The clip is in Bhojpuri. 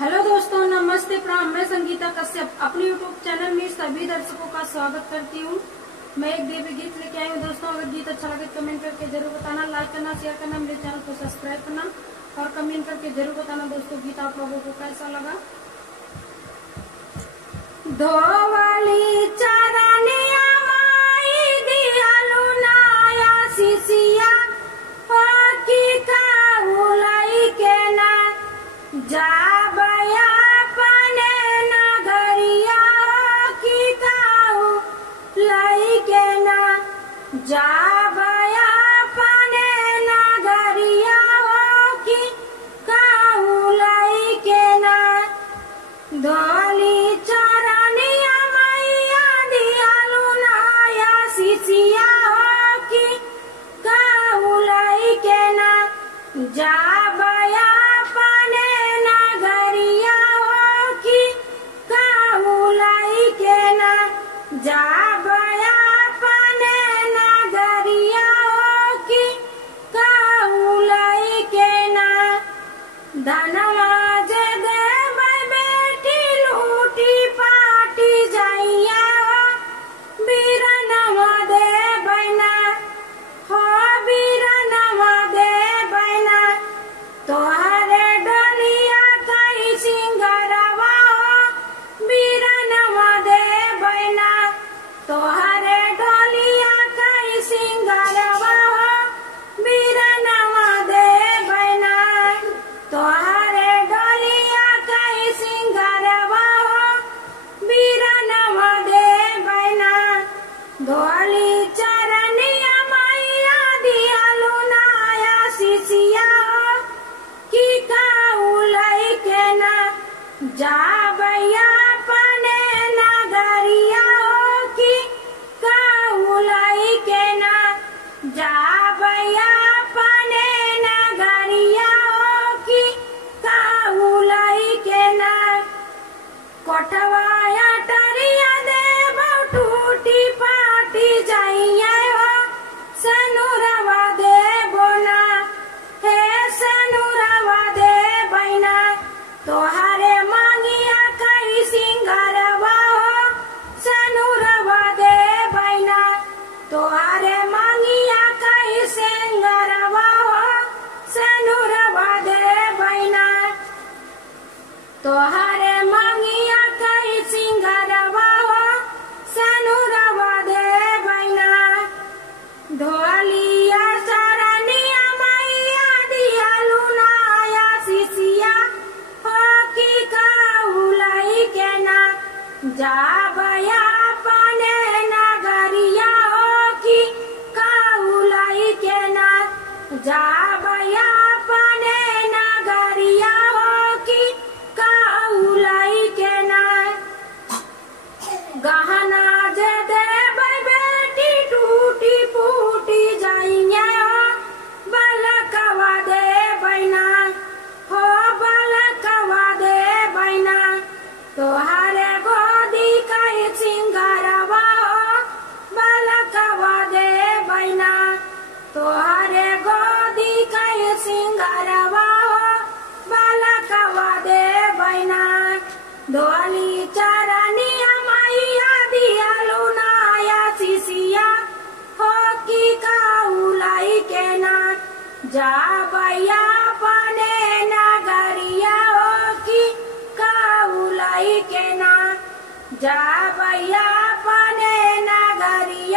हेलो दोस्तों, नमस्ते प्रणाम। मैं संगीता कश्यप अपने यूट्यूब चैनल में सभी दर्शकों का स्वागत करती हूँ। मैं एक देवी गीत लेके आई हूँ दोस्तों। अगर गीत अच्छा लगे तो कमेंट करके जरूर बताना, लाइक करना, शेयर करना, मेरे चैनल को सब्सक्राइब करना और कमेंट करके जरूर बताना दोस्तों गीत आप लोगों को कैसा लगा। धोवाली चरनिया माई दियालु नाया सिसिया की काहुलाई के ना जाबया पने नगरिया की काहुलाई के ना जाबया पने नगरिया की काहुलाई के ना धोली चरनिया मैया दियालु नाया सिसिया की काहुलाई के ना जाबया पने नगरिया की काहुलाई के ना जाबया पने नगरिया की काहुलाई के ना धनवा जे देबै बेटी लूटी पाटी जाइया बीरनवा देबै ना हो बीरनवा देबै ना तोहरे डलिया कई सिंगरवा बीरनवा देबै ना तोहरे डलिया कई सिंगरवा बीरनवा देबै ना तोहरे डलिया कई सिंगरवा बीरनवा देबै ना धोली चरनिया मैया दियालु नाया सिसिया की काहुलाई के ना जाबया पने नगरिया की काहुलाई के ना जाबया पने नगरिया की काहुलाई के ना कोठवाया टरिया देव टूटी पाटी जाइया सनुरवा देबो ना हे सनुरवा देबै ना तोहरे मांगिया कई सिंगरवा सनुरवा देबै ना तोहरे मांगिया कई सिंगरवा सनुरवा देबै ना तोहरे मांगिया कई सिंगरवा सनुरवा देबै ना धोलिया चरनिया मैया दियालु नाया सिसिया की काहुलाई के ना जाबया पने नगरिया की काहुलाई के ना जाबया पने नगरिया की काहुलाई के ना गहना जे देबै बेटी टूटी फूटी जाइया बलकवा देबै ना हो बलकवा देबै ना तोहरे गोदी कई सिंगरवा बलकवा देबै ना तोहरे गोदी कई सिंगरवा बलकवा देबै ना धोली चरनिया मैया दियालु नाया सिसिया हो की काहुलाई के ना जाबया पने नगरिया की काहुलाई के ना जाबया पने नगरिया